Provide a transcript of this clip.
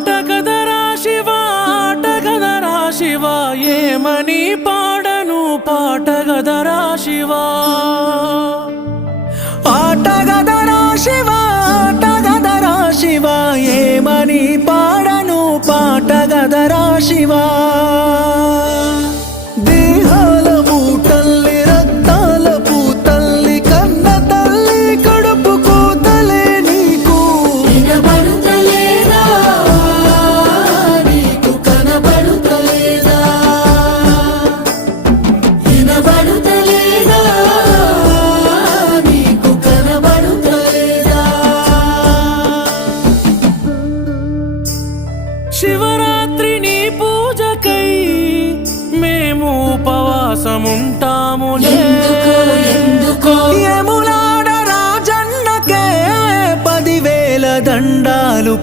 ఆట కదరా శివ ఆట కదరా శివ ఏమని పాడను పాట గదరా శివ? ఆట శివ ఆట శివ ఏమని పాడను పాట శివరాత్రిని పూజకై మేము ఉపవాసముంటాము ఎందుకో రాజన్నకే పదివేల దండాలు